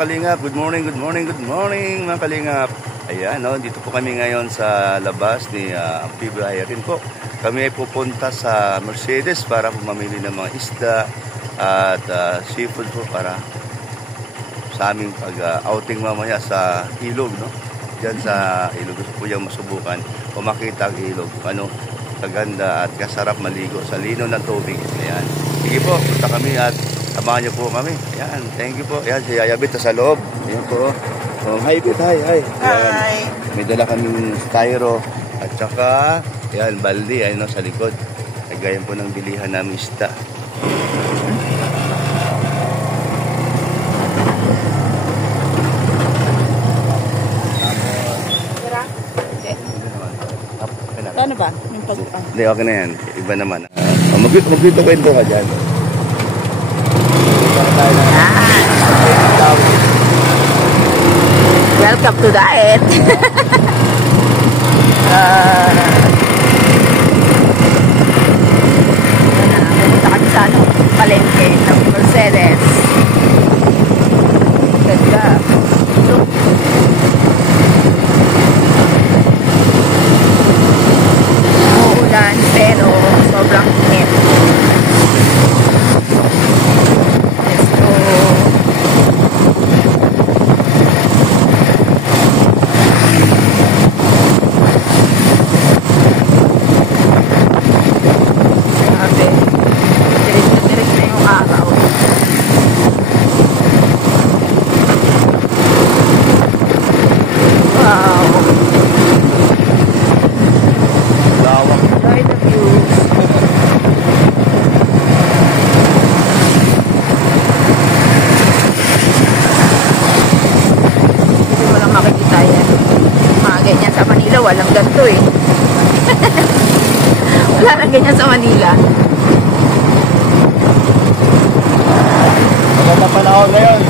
Kalingap, good morning mga Kalingap. Ayan, no, dito po kami ngayon sa labas ni Amphibia rin po. Kami ay pupunta sa Mercedes para mamili ng mga isda at seafood po para sa aming pag-outing mamaya sa ilog, no? Diyan sa ilog. Gusto po yung masubukan o makita ang ilog. Ano, kaganda at kasarap maligo sa lino ng tubig. Ayan. Sige po, punta kami at samahan niyo po kami. Ayan, thank you po. Ayan, si Yayabit sa loob. Ayan po. Hi, Bit. Hi. Ayan. Hi. May dala kaming styro. At saka, ayan, baldi. Ayan, no, sa likod. Nagayan po ng bilihan namin isda. Ano ba? Yung Hindi, okay na yan. Iba naman. Mag-dito kwento ka dyan. Welcome to diet. Pumunta kami sa palengke ng Mercedes. Ganda. Uulan pero sobrang init. Walang ganito eh. Wala na ganyan sa Manila. Maganda panahon ngayon.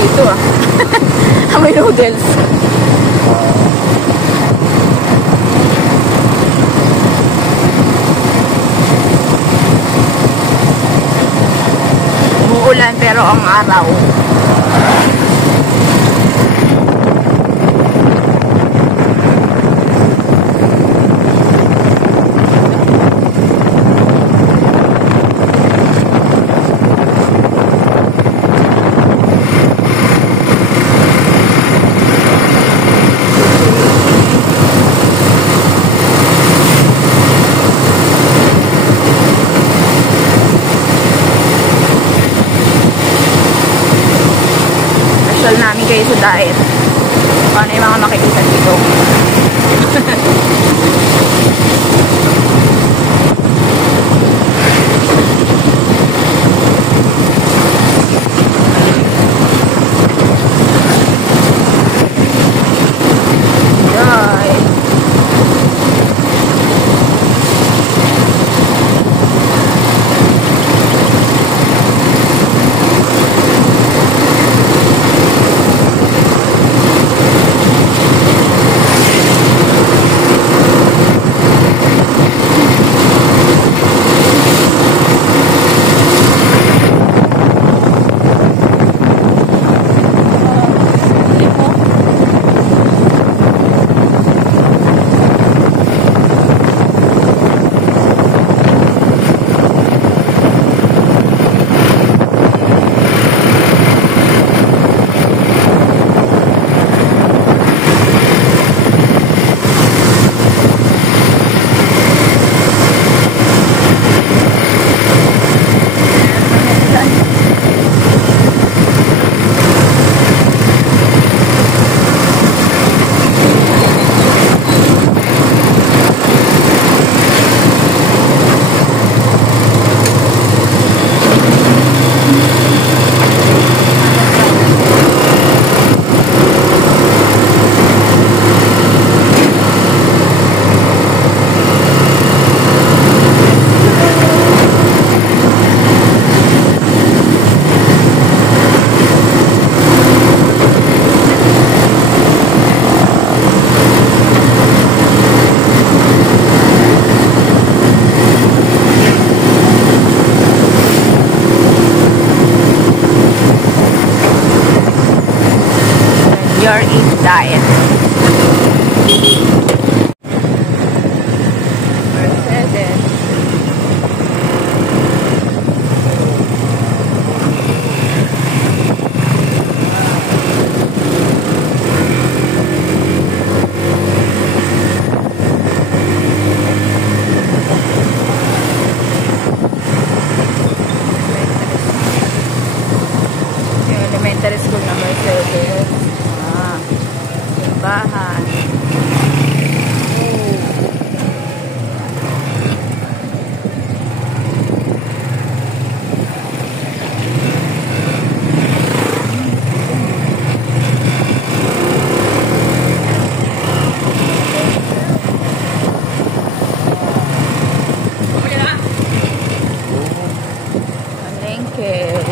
Dito may noodles. Umuulan pero ang araw.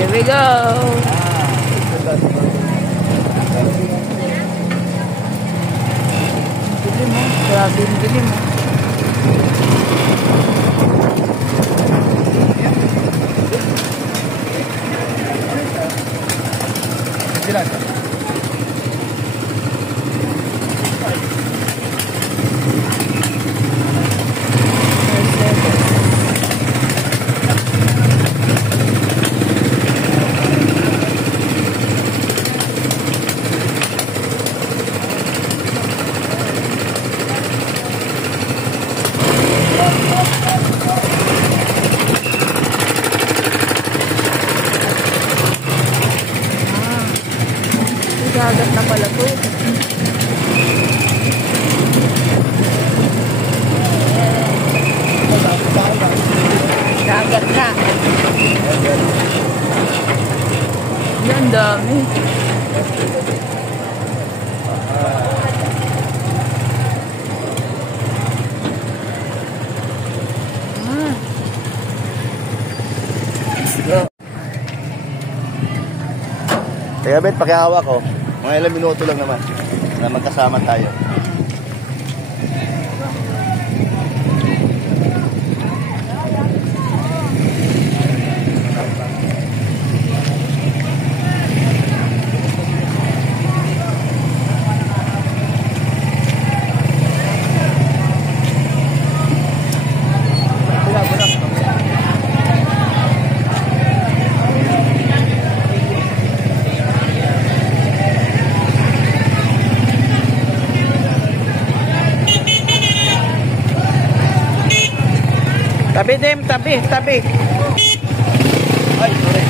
Here we go. Dilim mo. Grabe yung dilim mo. Dagat na pala po. Dagat na. Yan, dami. Kaya Bet, pakihawa ko. Mga ilang minuto lang naman na magkasama tayo. Tabi Dim, tabi. Ay, sorry.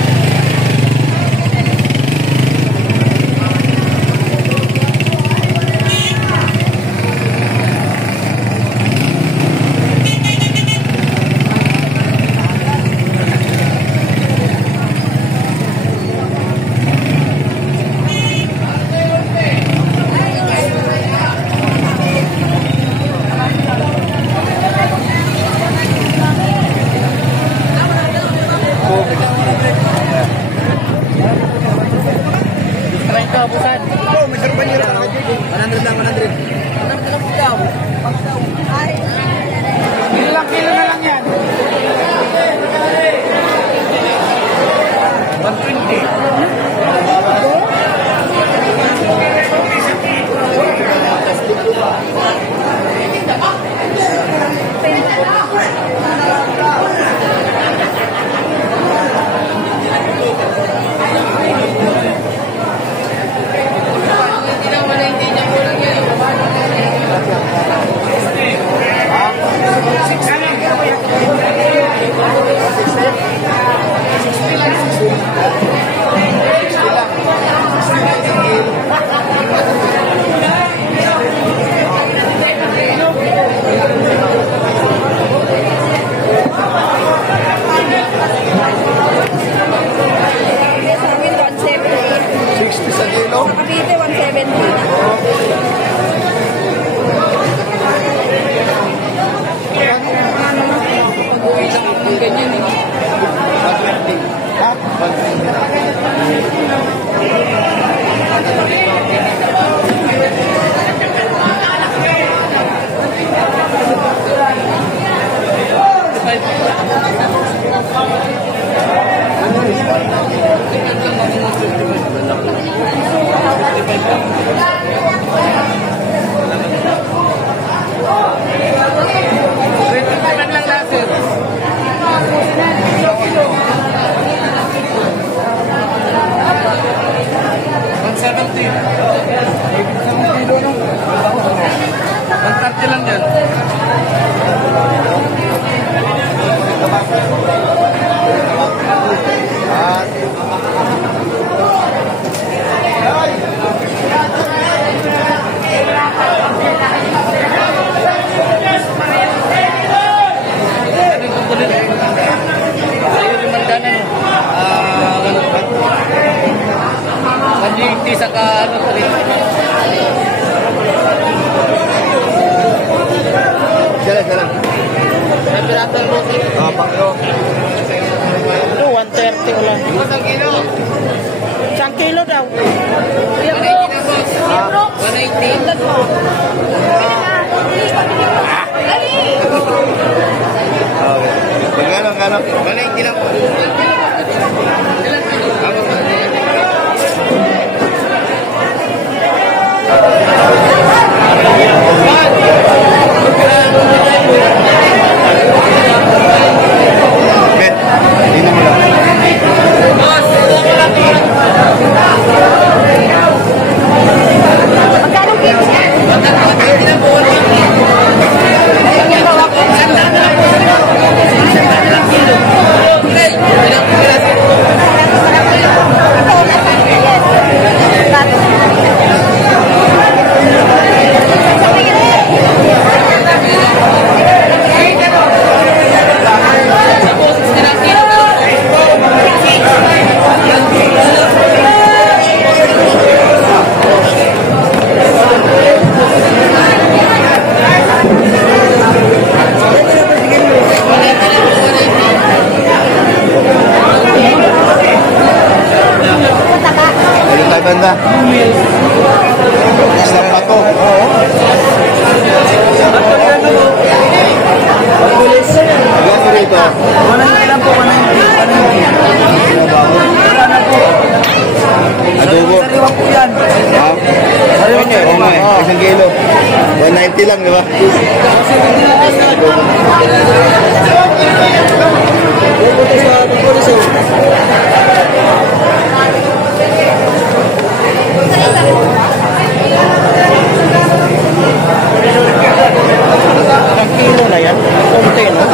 Kilo na lang yan. 60 sa kilo. Cavite, 170. Ganyan eh. 120. Ha? 130 lang yan. Saka ano tadi. Jalan. Temperatur motor. Pakyo. Itu 130. 230 ulan. Isang kilo daw. Kuya Brooks. 180. Magkano? 180 lang po. Bet, hindi mo lang. Magkano kilo yan? 180 lang po. Ganda. Isang pato. Oo. Magkano rito? 190 lang po, 190. Adobo. Sariwa po yan. Ha? Sariwa niya. Oo nga eh. Isang kilo. 190 lang, di ba? Isang kilo na yan. Kunti, no?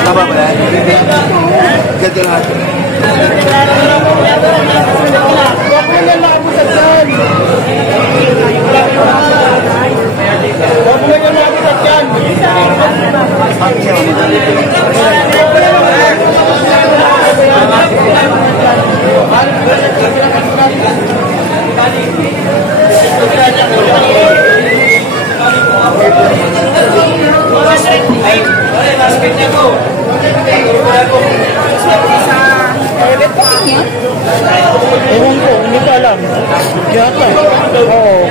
Tama ba yan? Ganda lahat. Ewan ko, hindi ko alam. Yata. Oo.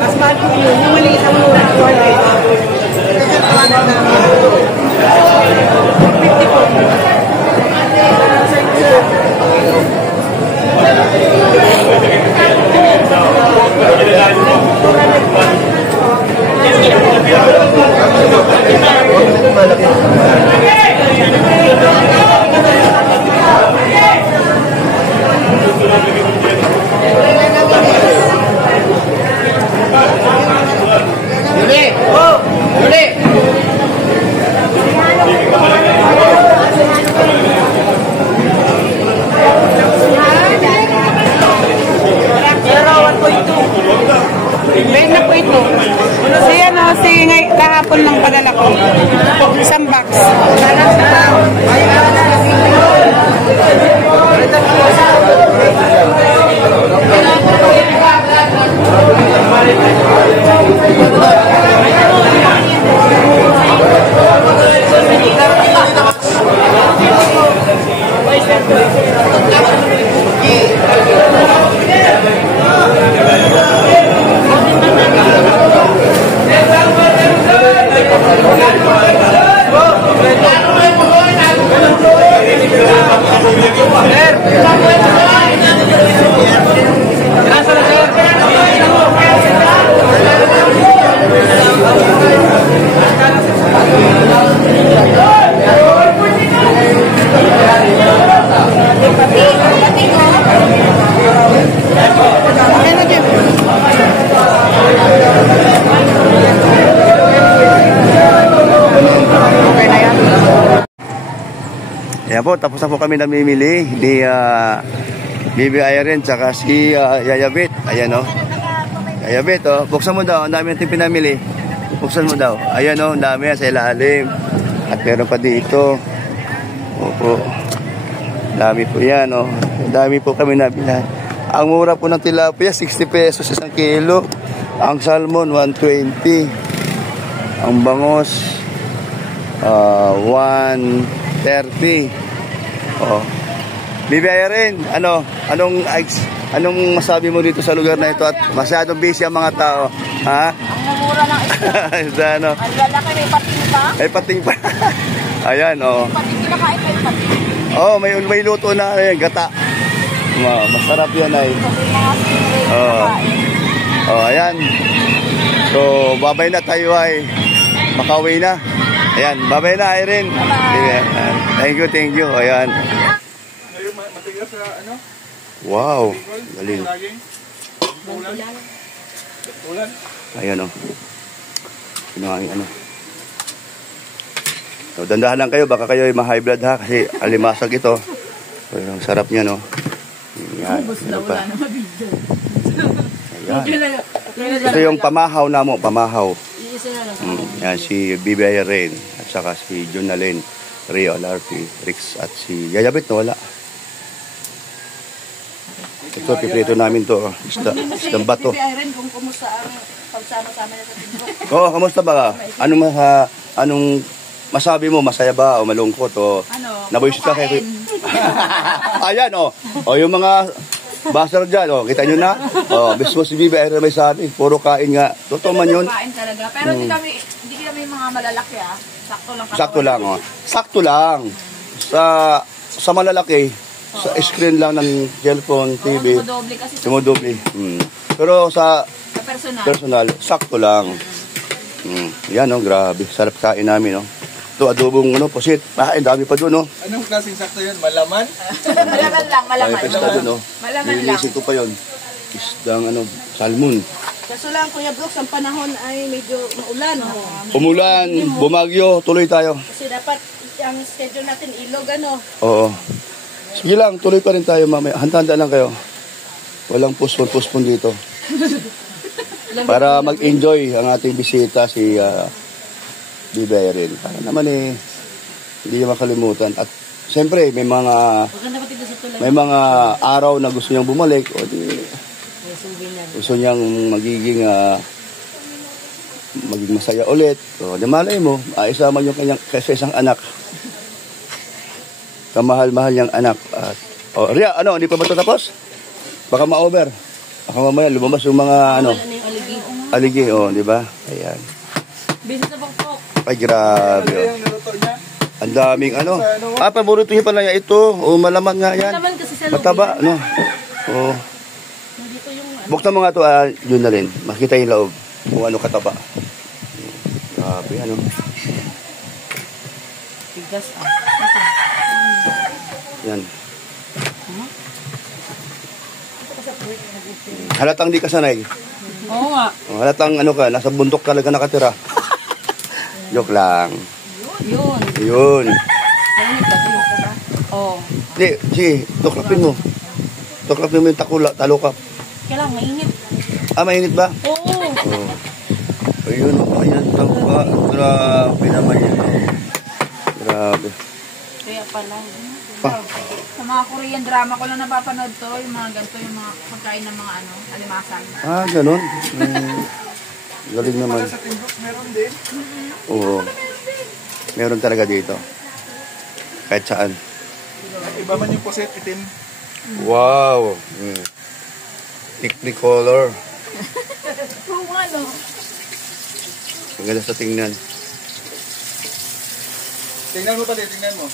Mas mahal po yun. Yung maliit ang mura. 50 po. Kahapon Kahapon lang padala ko. Isang box. Ayan po, tapos na po kami namimili ni Bibi Irene tsaka si Yayabit. Ayan o. Yayabit o. Buksan mo daw. Ang dami natin pinamili. Buksan mo daw. Ayan o. Ang dami sa ilalim. At meron pa dito. Opo. Dami po yan o. Dami po kami nabilan. Ang mura po ng tilapia, 60 pesos isang kilo. Ang salmon, 120. Ang bangos, 130. Oh. Bibi Irene, anong masabi mo dito sa lugar na ito at masyadong busy ang mga tao? Ha? Ang mura ng Isa, ano? Ang lalaki, may pating pa. Ay, pating pa. Ayan, oh. Pating kinakain, may pating. Oh, may luto na ayan, gata. Masarap yan ay. Mga stingray kinakain. Oh, ayan. So, babay na tayo ay. Makauwi na. Ayan, babay na Irene. Thank you. Ayan. Wow, galing. Ayan o. So, dandahan lang kayo, baka kayo ay ma-high blood ha, kasi alimasag ito. So, ang sarap niya no. Ayan, ano pa? Ayan. Ito yung pamahaw na mo, pamahaw. Yan, si Bibi Irene at saka si Jonalyn, Rio, LRP, Rix at si Yayabit na wala. Ito, piprito namin to. Isdang bato. Bibi Irene, kung kumusta ang pagsama-sama niya sa tindro. Oo, kamusta ba? Anong masabi mo? Masaya ba o malungkot o nabuisit ka kay... Ayan o. O yung mga basar dyan o. Kita nyo na? O, mismo si Bibi Irene may sabi. Puro kain nga. Totoo man yun. Kain talaga. Pero hindi kami mga malalaki ah. Sakto lang. Sakto lang o. Sakto lang. Sa malalaki, sa screen lang ng cellphone, TV. Tumudoble kasi. Tumudoble. Pero sa personal, sakto lang. Yan o, grabe. Sarap kain namin o. Ito, adobong pusit. Ang dami pa doon o. Anong klaseng sakto yun? Malaman? malaman lang, malaman. May pesta doon o. Malaman lang. Nililisig ko pa yun. Isdang salmon. Kaso lang, Kuya Brooks, ang panahon ay medyo maulan. Umulan, bumagyo, tuloy tayo. Kasi dapat ang schedule natin ilog, Oo. Sige lang, tuloy pa rin tayo mamaya. Handa lang kayo. Walang puspon dito. Para mag-enjoy ang ating bisita si Bibi Irene. Para naman hindi niya makalimutan. At siyempre, may mga araw na gusto niyang bumalik. O gusto niyang maging masaya ulit. O di malay mo, isama niyo kanyang sa isang anak. Kamahal-mahal niyang anak. At, Ria, hindi pa ba ito tapos? Baka ma-over. Baka mamaya lumabas yung mga aligi, di ba? Ayan. Busy sa bangkok. Ay, grabe. Ang daming paborituhin pala niya ito. Malaman nga yan. Malaman kasi sa mataba, Oo. Buksan mo nga ito, yun na rin. Makita yung loob. Kung ano kataba. Grabe, Tigas Yan. Halatang di ka sanay. Oo nga. Halatang nasa bundok talaga nakatira. Joke lang. Yun. Mainit kasi yung kuba. Oo. Hindi, tuklapin mo. Tuklapin mo yung talukap. Kailangan mainit. Mainit ba? Oo. Ayun, ayan taba. Grabe naman yun. Grabe. Kaya pala. Pa. Sa mga Korean drama ko lang napapanood to, yung mga ganito, yung mga pagkain ng mga ano, alimasan. Ah, ganun. Galing naman. Sa Timbuk, meron din. Oo. Meron talaga dito. Kahit saan. Iba man yung puset, itim. Wow. Technicolor. Kung ano. Maganda sa tingnan. Tingnan mo pala, tingnan mo.